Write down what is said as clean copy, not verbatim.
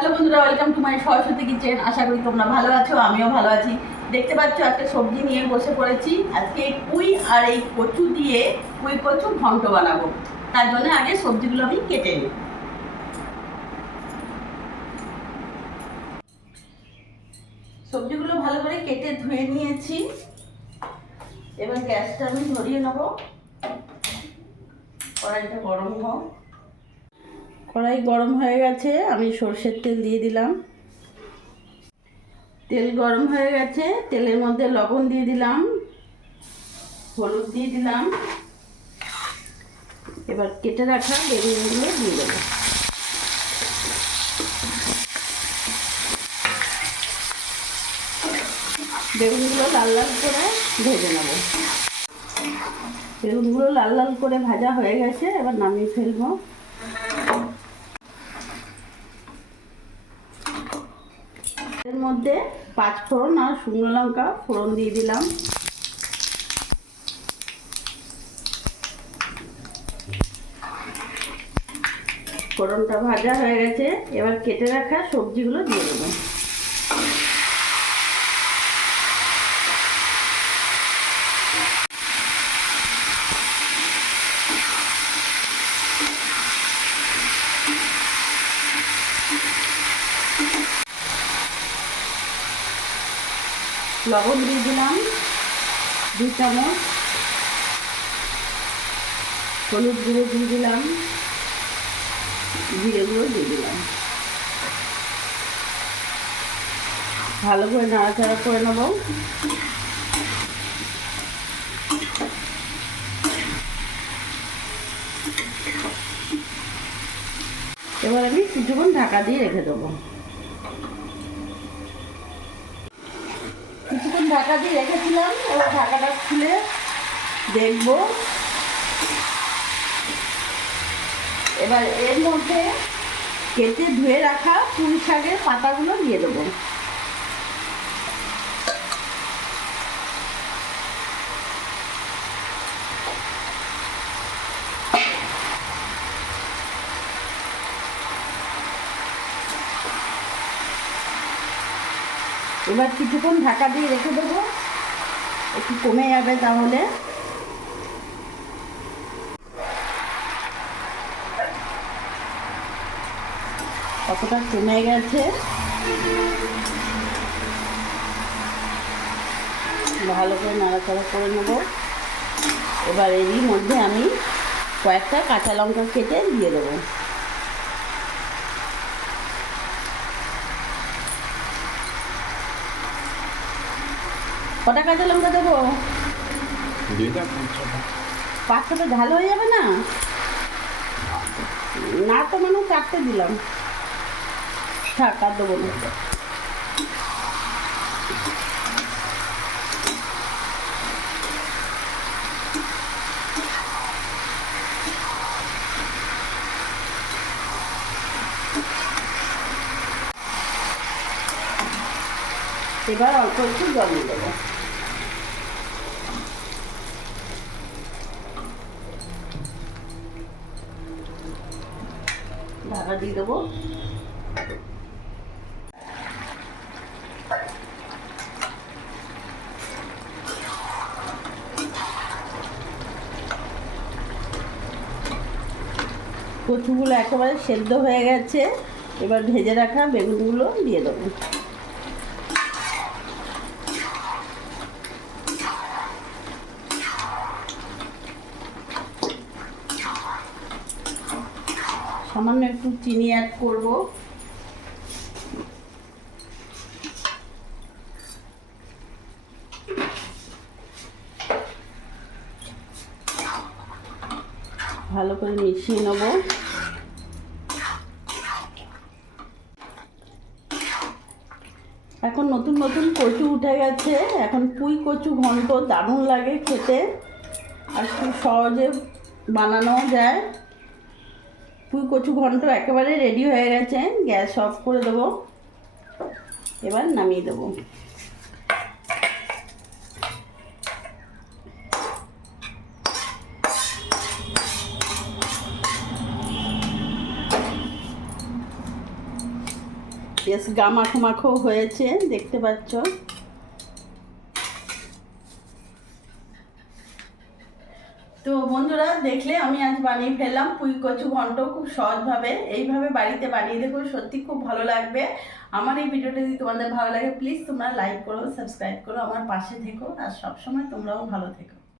Hello বন্ধুরা, welcome to my Saraswati kitchen. আশা করি তোমরা ভালো আছো, আমিও ভালো আছি। দেখতে পাচ্ছ একটা সবজি নিয়ে বসে পড়েছি। আজকে পুঁই আর এই কচু দিয়ে পুঁই কচু ঘন্ট বানাবো। তার জন্য আগে সবজিগুলো আমি কেটে নিই। সবজিগুলো ভালো করে কেটে ধুয়ে নিয়েছি। এবার গ্যাসটা আমি ধরিয়ে নেবো। কড়াইটা গরম হোক। কড়াই গরম হয়ে গেছে, আমি সরষের তেল দিয়ে দিলাম। তেল গরম হয়ে গেছে, তেলের মধ্যে লবণ দিয়ে দিলাম, হলুদ দিয়ে দিলাম। এবার কেটে রাখা বেগুনগুলো দিয়ে দেবো। বেগুনগুলো লাল লাল করে ভেজে নেব। বেগুনগুলো লাল লাল করে ভাজা হয়ে গেছে, এবার নামিয়ে ফেলবো। এর মধ্যে 5 ফোড়ন আর শুকনো লঙ্কা ফোড়ন দিয়ে দিলাম। ফোড়নটা ভাজা হয়ে গেছে, এবার কেটে রাখা সবজিগুলো দিয়ে দেবো। লবণ দিয়ে দিলাম 2 চামচ, হলুদ গুঁড়ো দিয়ে দিলাম, জিরে গুঁড়ো দিয়ে দিলাম। ভালো করে নাড়াচাড়া করে নেব। এবার আমি কিছুক্ষণ ঢাকা দিয়ে রেখে দেবো। কিছুক্ষণ ঢাকা দিয়ে রেখেছিলাম, এবার ঢাকাটা খুলে দেখবো। এবার এর মধ্যে কেটে ধুয়ে রাখা পুঁই শাকের পাতাগুলো দিয়ে দেবো। এবার কিছুক্ষণ ঢাকা দিয়ে রেখে দেবো, একটু কমে যাবে তাহলে। কতটা কমে গেছে, ভালো করে নাড়াচাড়া করে নেব। এবার এরই মধ্যে আমি কয়েকটা কাঁচা লঙ্কা কেটে দিয়ে দেবো। কটা কাঁচা লঙ্কা দেবো? 5-6টা ঝাল হয়ে যাবে না? না তো মানে 4টে দিলাম, থাক আর দেবো না। এবার অল্প একটু জল দিয়ে দেবো। ঢাকা দিয়ে দেবো। কচুগুলো একেবারে সেদ্ধ হয়ে গেছে, এবার ভেজে রাখা বেগুনগুলো দিয়ে দেবো। সামান্য একটু চিনি অ্যাড করব। ভালো করে মিশিয়ে নেব। এখন নতুন নতুন কচু উঠে গেছে, এখন পুঁই কচু ঘন্ট দারুণ লাগে খেতে, আর খুব সহজে বানানো যায়। পুঁই কচু ঘন্ট একেবারে রেডি হয়ে গেছে, গ্যাস অফ করে দেবো। এবার নামিয়ে দেবো। বেশ গা মাখো মাখো হয়েছে, দেখতে পাচ্ছ। তো বন্ধুরা দেখলে আমি আজ বানিয়ে ফেললাম পুঁই কচু ঘন্ট খুব সহজভাবে। এইভাবে বাড়িতে বানিয়ে দেখো, সত্যি খুব ভালো লাগবে। আমার এই ভিডিওটা যদি তোমাদের ভালো লাগে প্লিজ তোমরা লাইক করো, সাবস্ক্রাইব করো, আমার পাশে থেকো, আর সবসময় তোমরাও ভালো থেকো।